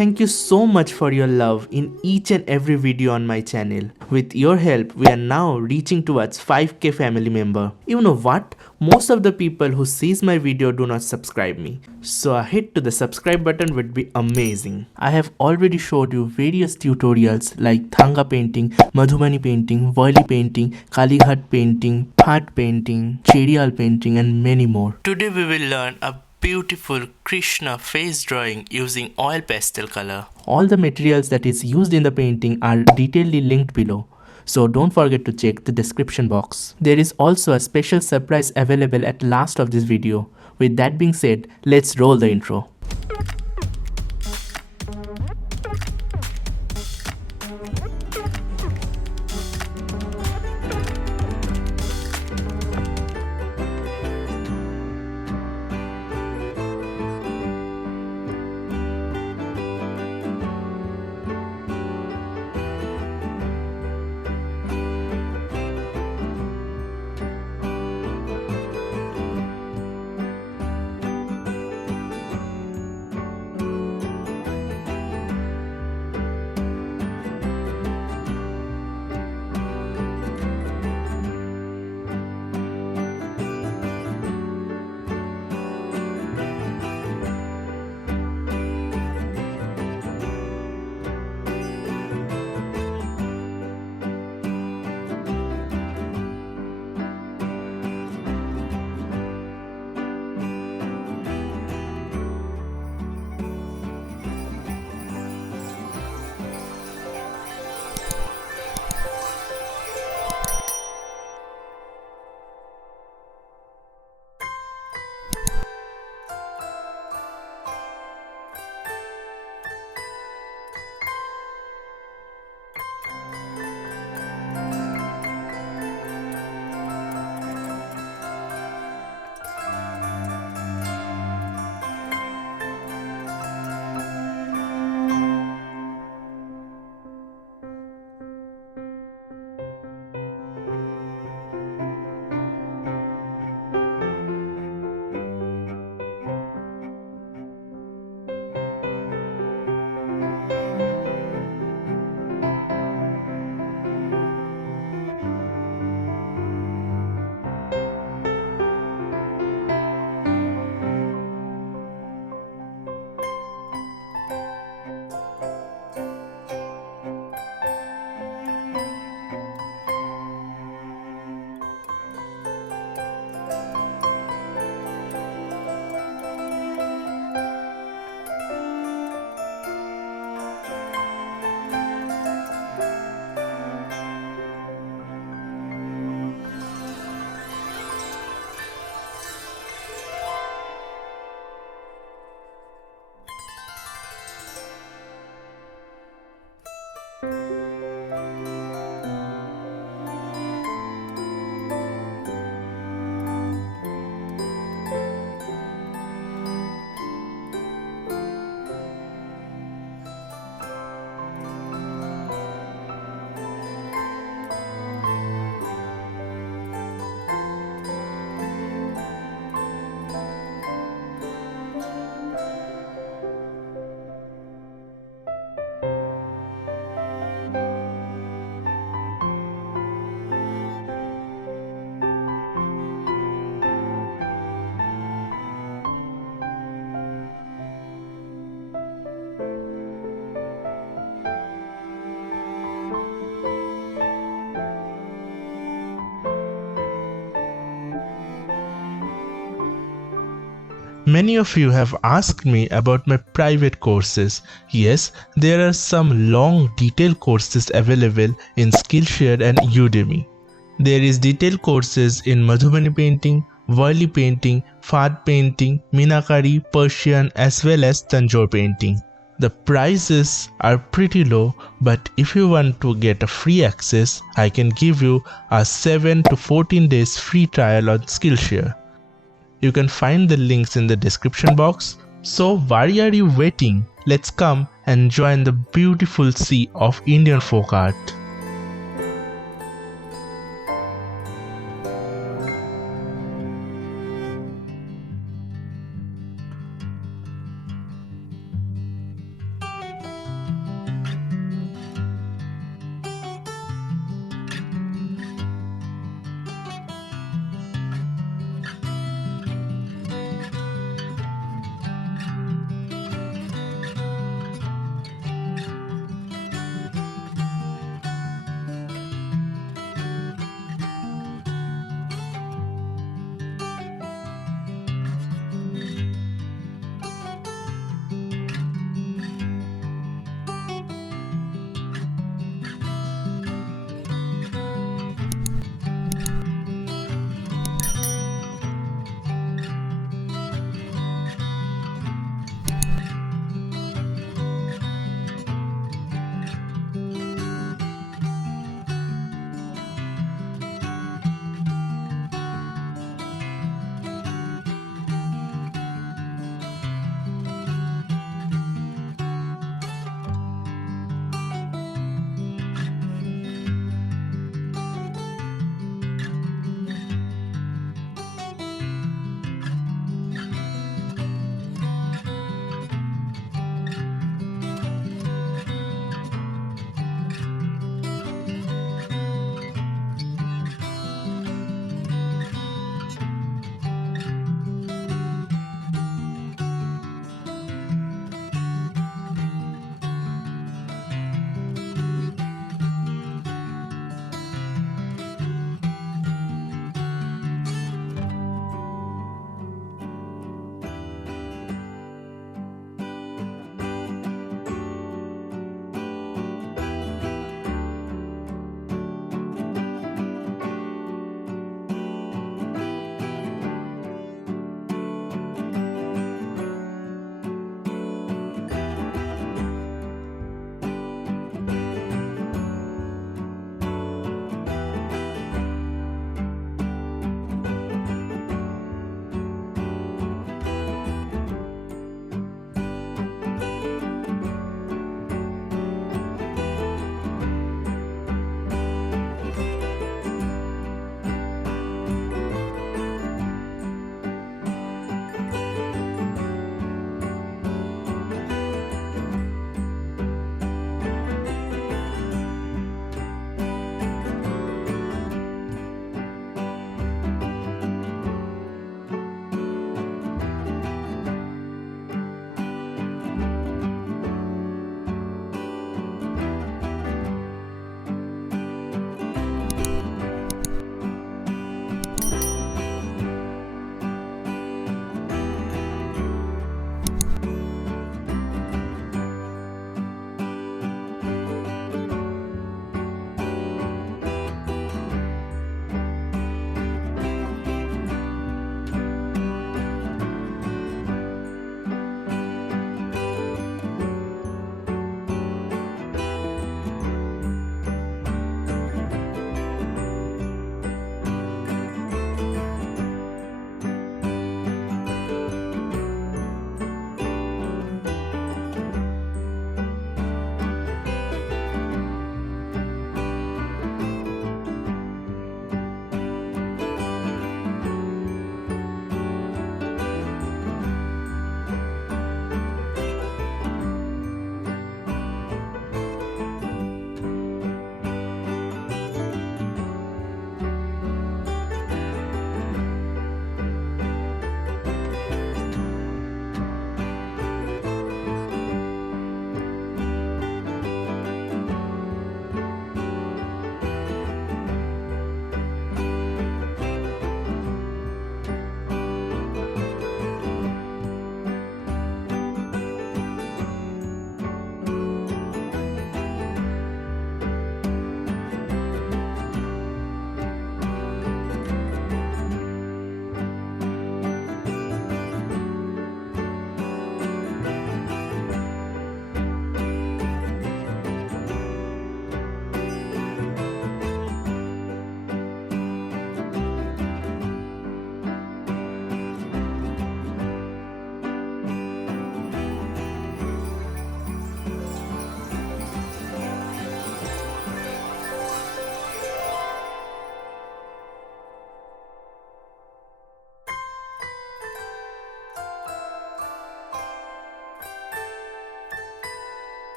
thank you so much for your love in each and every video on my channel. With your help, we are now reaching towards 5k family member. You know what? Most of the people who sees my video do not subscribe me. So a hit to the subscribe button would be amazing. I have already showed you various tutorials like Thanga painting, Madhubani painting, Woili painting, Kalighat painting, Phat painting, Cherial painting and many more. Today we will learn a beautiful Krishna face drawing using oil pastel color. All the materials that is used in the painting are detailedly linked below. So don't forget to check the description box. There is also a special surprise available at last of this video. With that being said, let's roll the intro. Many of you have asked me about my private courses. Yes, there are some long detailed courses available in Skillshare and Udemy. There is detailed courses in Madhubani painting, Woili painting, Phat painting, Meenakari, Persian as well as Tanjore painting. The prices are pretty low, but if you want to get a free access, I can give you a 7 to 14 days free trial on Skillshare. You can find the links in the description box. So why are you waiting? Let's come and join the beautiful sea of Indian folk art.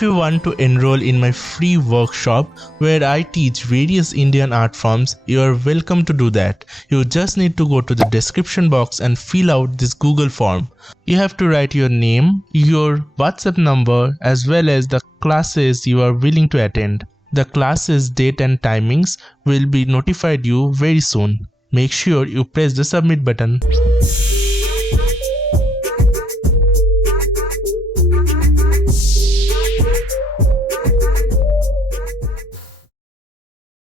If you want to enroll in my free workshop where I teach various Indian art forms, you are welcome to do that. You just need to go to the description box and fill out this Google form. You have to write your name, your WhatsApp number, as well as the classes you are willing to attend. The classes date and timings will be notified you very soon. Make sure you press the submit button.